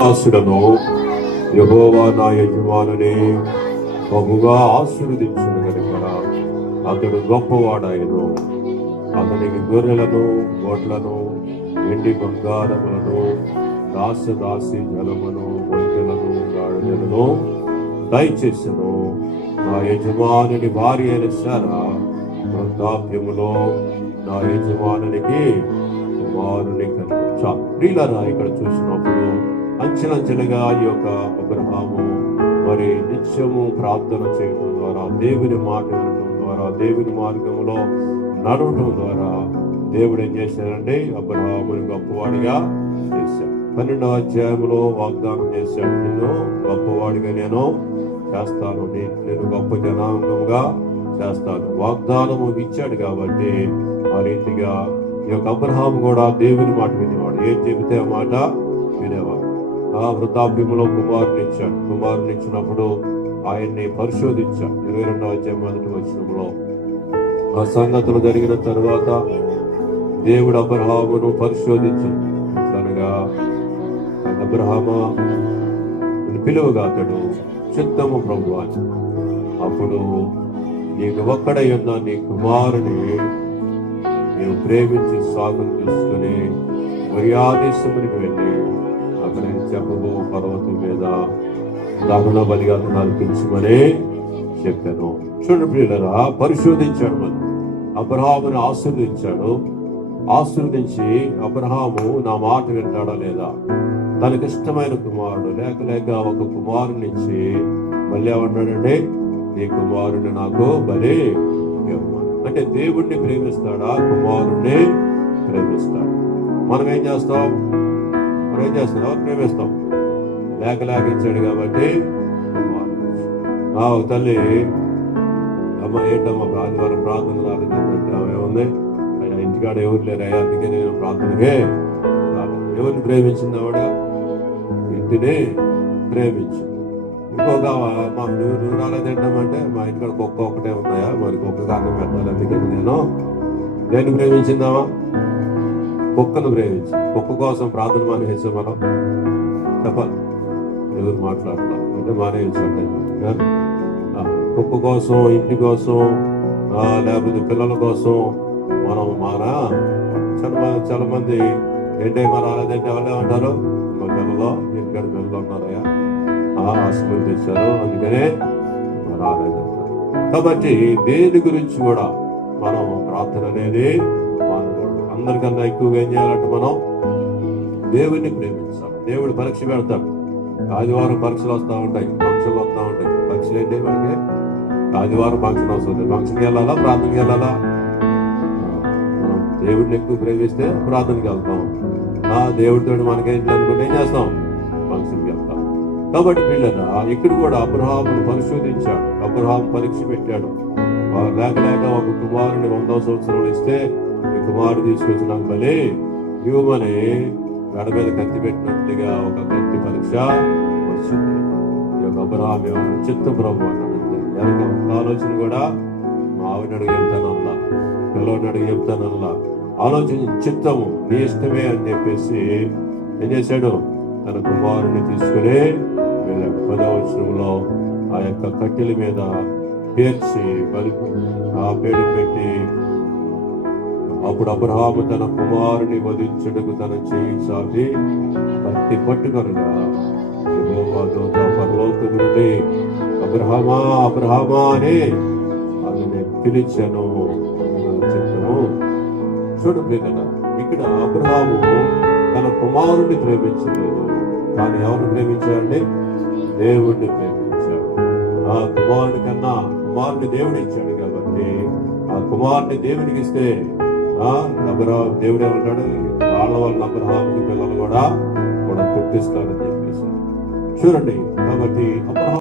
దాసుడను యెహోవా నా యజమానుని బహుగా ఆశీర్వదించును గనుక అతడు గొప్పవాడాయను. అతనికి గొర్రెలను గొడ్లను వెండి బంగారములను దాసి జలమును ఒంటెలను గాడిదలను దయచేసెను. నా యజమానుని భార్య అయిన శారా వృద్ధాప్యములో నా యజమానునికి కుమారుని కనుక. ప్రియులారా, ఇక్కడ చూసినప్పుడు అంచెలంచెలుగా ఈ యొక్క అబ్రహాము మరి నిత్యము ప్రార్థన చేయడం ద్వారా, దేవుని మాట వినడం ద్వారా, దేవుని మార్గంలో నడవడం ద్వారా దేవుడు ఏం చేశాడంటే అబ్రహాముని గొప్పవాడిగా చేశాడు. 12వ అధ్యాయంలో వాగ్దానం చేశాడు, నేను గొప్పవాడిగా నేను చేస్తాను, నేను గొప్ప జనాంగంగా చేస్తాను. వాగ్దానము ఇచ్చాడు కాబట్టి ఆ రీతిగా ఈ యొక్క అబ్రహాము కూడా దేవుని మాట వినేవాడు. ఏం చెబితే ఆ మాట వినేవాడు. ఆ వృద్ధాప్యంలో కుమారుని ఇచ్చినప్పుడు ఆయన్ని పరిశోధించాడు. 22వ అధ్యాయం 1వ వచనంలో ఆ సంగతులు జరిగిన తరువాత దేవుడు అబ్రహామును పరిశోధించాడు. అనగా అబ్రహామా పిలువగా అతడు చిత్తము ప్రభువా అని. అప్పుడు నీకు ఒక్కడై ఉన్న నీ కుమారుని నీవు ప్రేమించి సాగును తీసుకుని మర్యాదేశమునికి వెళ్ళి అక్కడ చెప్పబో పర్వతం మీద దహన బలిగా అర్పించమని చెప్పాను. చూడండి ప్రియులారా, పరిశోధించాడు. మనం అబ్రహాముని ఆశీర్వదించి అబ్రహాము నా మాట వింటాడా లేదా, తనకి ఇష్టమైన కుమారుడు లేక ఒక కుమారుని ఇచ్చి మళ్ళీ ఏమన్నాడంటే నీ కుమారుని నాకు బలి ఇవ్వమని. అంటే దేవుణ్ణి ప్రేమిస్తాడా, కుమారుణ్ణి ప్రేమిస్తాడు. మనం ఏం చేస్తాం? ఎవరు ప్రేమిస్తాం? లేక ఇచ్చాడు కాబట్టి తల్లి అమ్మ ఏంటమ్మా ఆదివారం ప్రార్థన రాలేదంటే ఏముంది, ఇంటికాడ ఎవరు లేరయ్యా, అందుకే నేను ప్రార్థనకే రాలేదు. ఎవరిని ప్రేమించింది ఆవిడ? ఇంటిని ప్రేమించింది. ఇంకొక మాకు నువ్వు రాలేదేంటమంటే మా ఇంటికాడ కుక్క ఒకటే ఉన్నాయా, మరి కుక్క కారణం పెట్టాలి, అందుకే నేను దేన్ని ప్రేమించిందామా? కుక్కను ప్రేమించింది. కుక్క కోసం ప్రార్థన మానేసాం మనం చెప్పాలి. ఎవరు మాట్లాడతాం అంటే మానేసాడు. కుక్క కోసం, ఇంటి కోసం, లేకపోతే పిల్లల కోసం మనం చాలా మంది ఏంటే మా రాలేదంటే వాళ్ళు ఏమంటారు, మా పిల్లలు ఇంటికాడ పిల్లలు ఉన్నారయ్యా, ఆశలు తెచ్చారు అందుకనే రాలేదంటారు. కాబట్టి దేని గురించి కూడా మనం ప్రార్థన అనేది మానకూడదు. అందరికన్నా ఎక్కువగా ఏం చేయాలంటే మనం దేవుడిని ప్రేమించాలి. దేవుడు పరీక్ష పెడతాడు. ఆదివారం పరీక్షలు వస్తూ ఉంటాయి, ఫంక్షన్లు వస్తూ ఉంటాయి. పరీక్షలు ఏంటి మనకి? ఆదివారం ఫంక్షన్ వస్తుంది. ఫంక్షన్కి వెళ్ళాలా, ప్రార్థనకి వెళ్ళాలా? మనం దేవుడిని ఎక్కువ ప్రేమిస్తే ప్రార్థనకి వెళ్తాం. దేవుడితో మనకేంటి అనుకుంటే ఏం చేస్తాం? ఫంక్షన్కి వెళ్తాం. కాబట్టి పిల్లల ఇక్కడ కూడా అబ్రహామును పరిశోధించాడు. అబ్రహాము పరీక్ష పెట్టాడు. లేక ఒక కుమారుని 100వ సంవత్సరంలో ఇస్తే ఈ కుమారుడు తీసుకొచ్చి నాకు బలి ఇవ్వమని గడ మీద కత్తి పెట్టినట్టుగా ఒక కత్తి పరీక్ష వచ్చింది. ఈ యొక్క అబ్రహాము చిత్త ప్రభు అన్నాడు. వెనక ఒక ఆలోచన కూడా మా ఆవిడ అడిగి చెప్తానల్లా, పిల్లవాడిని అడిగి చెప్తానల్లా, ఆలోచన చిత్తము నీ ఇష్టమే అని చెప్పేసి ఏం చేశాడు? తన కుమారుని తీసుకుని వెళ్ళాడు. 10వ వచనంలో ఆ యొక్క కట్టెల మీద పేర్చి ఆ పేరు పెట్టి అప్పుడు అబ్రహాము తన కుమారుని వధించుటకు తన చేయి చాపి కత్తి పట్టుకొనగా యెహోవాతో పరలోకము నుండి అబ్రహామా అబ్రహామా అని అతన్ని పిలిచాను చెప్తాను. చూడండి కదా, ఇక్కడ అబ్రహాము తన కుమారుడిని ప్రేమించలేదు, కానీ ఎవరిని ప్రేమించాడండి? దేవుడిని ప్రేమించాడు. ఆ కుమారుని దేవుడు ఇచ్చాడు కాబట్టి ఆ కుమారుని దేవునికి ఇస్తే దేవుడు ఏమంటాడు? వాళ్ళ అబ్రహాముకి పిల్లలు కూడా పుట్టిస్తారని చెప్పేసి చూడండి. కాబట్టి అబ్రహాము